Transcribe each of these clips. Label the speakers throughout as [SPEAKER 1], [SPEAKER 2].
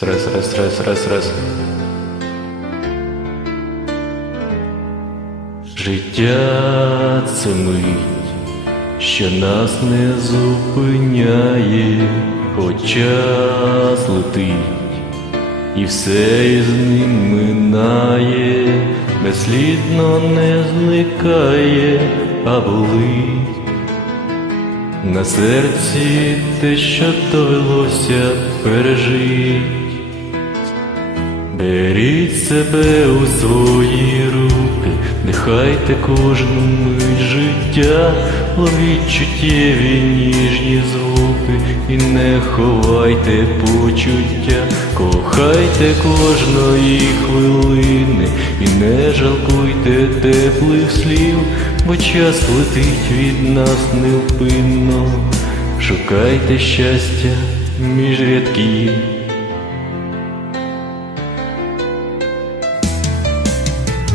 [SPEAKER 1] Срез. Життя це мить, що нас не зупиняє, хоч час летить, і все із ним минає, безслідно не зникає, а болить. На серці те, що довелося пережить. Беріть себе у свої руки, нехайте кожну мить життя, ловіть чуттєві ніжні звуки. І не ховайте почуття, кохайте кожної хвилини. І не жалкуйте теплих слів, бо час летить від нас невпинно, шукайте щастя між рядків.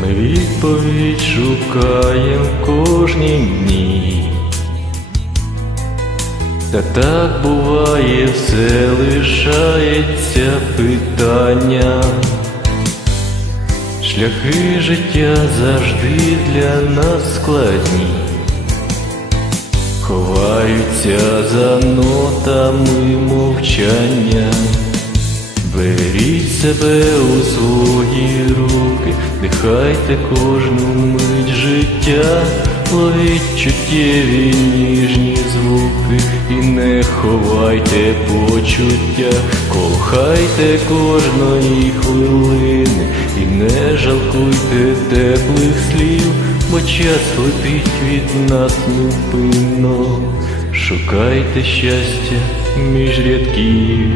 [SPEAKER 1] Відповідь шукаємо в кожнім дні. Та так буває, все лишається питання. Шляхи життя завжди для нас складні, ховаються за нотами мовчання. Беріть себе у свої руки, дихайте кожну мить життя, ловіть чуттєві ніжні звуки. І не ховайте почуття, кохайте кожної хвилини. І не жалкуйте теплих слів, бо час летить від нас невпинно, шукайте щастя між рядків.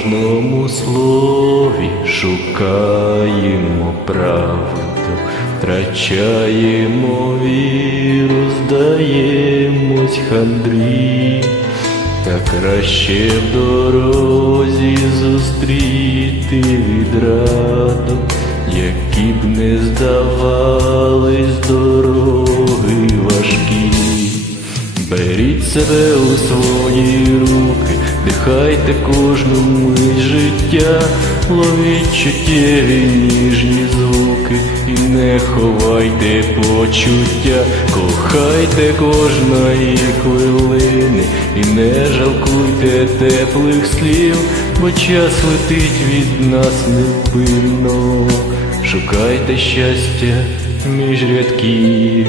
[SPEAKER 1] Кожному слові шукаємо правду, втрачаємо віру, здаємось хандрі, та краще в дорозі зустріти відраду, які б не здавались дороги важкі. Беріть себе у свої руки, дихайте кожну мить життя, ловіть чуттєві ніжні звуки і не ховайте почуття, кохайте кожної хвилини і не жалкуйте теплих слів, бо час летить від нас невпинно, шукайте щастя між рядків.